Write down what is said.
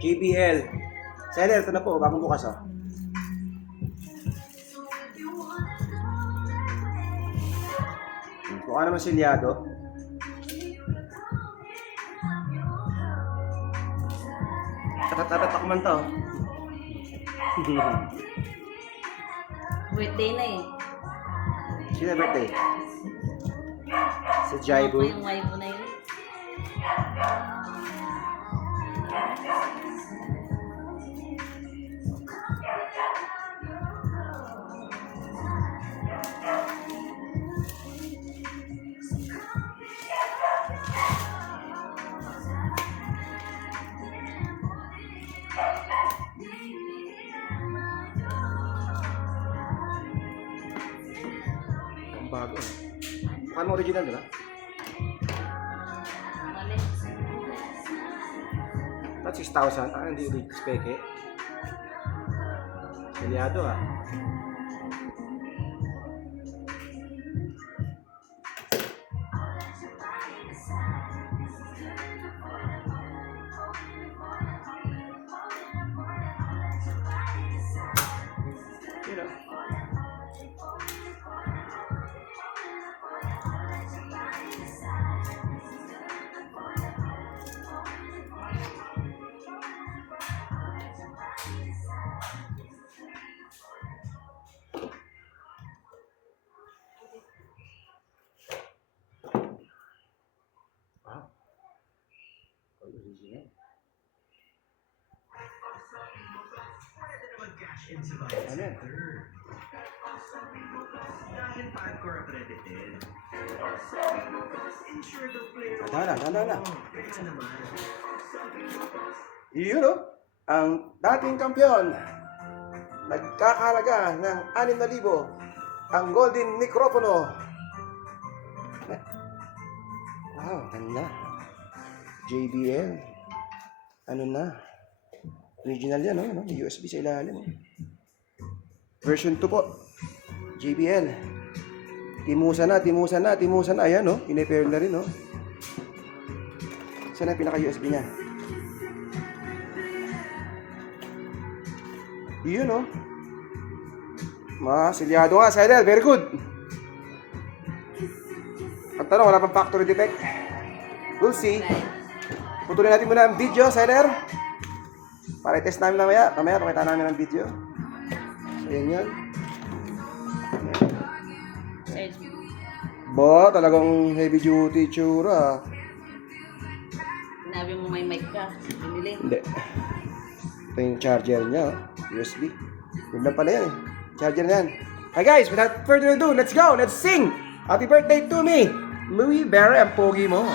JBL. Seller, ito na po, bagong bukas oh. Mukha naman silyado. Tatatak man to. Birthday na eh. Sino birthday? Sa Jaibu. Yung wife na yun. Ang bago eh. Mukhang mo original, di ba? Mali. At 6,000. Ah, hindi ulit speke. Silyado ah. You know. Wow. Original. Ano yan? Dala. Yun o, ang dating kampiyon, nagkakahalaga ng 6,000, ang golden mikropono. Wow, ganda. JBL. Ano na? Original yan, no? May USB sa ilalim. Version 2 po. JBL. Timusan na. Ayan, no? Pinapair na rin, no? Saan ang pinaka-USB niya? Yun, no? Silyado nga, Sidel. Very good. Ang tanong, wala pang factory defect. We'll see. Putulin natin muna ang video, Sidel. Para i-test namin mamaya. Mamaya, pakita namin ang video. So, yan. Ba, talagang heavy duty tsura. Sinabi mo may mic ka. Binili. Hindi. Ito yung charger niya, USB. Yun lang pala yan eh. Charger na yan. Hi guys, without further ado, let's go! Let's sing! Happy birthday to me! Louie Berry, ang pogi mo.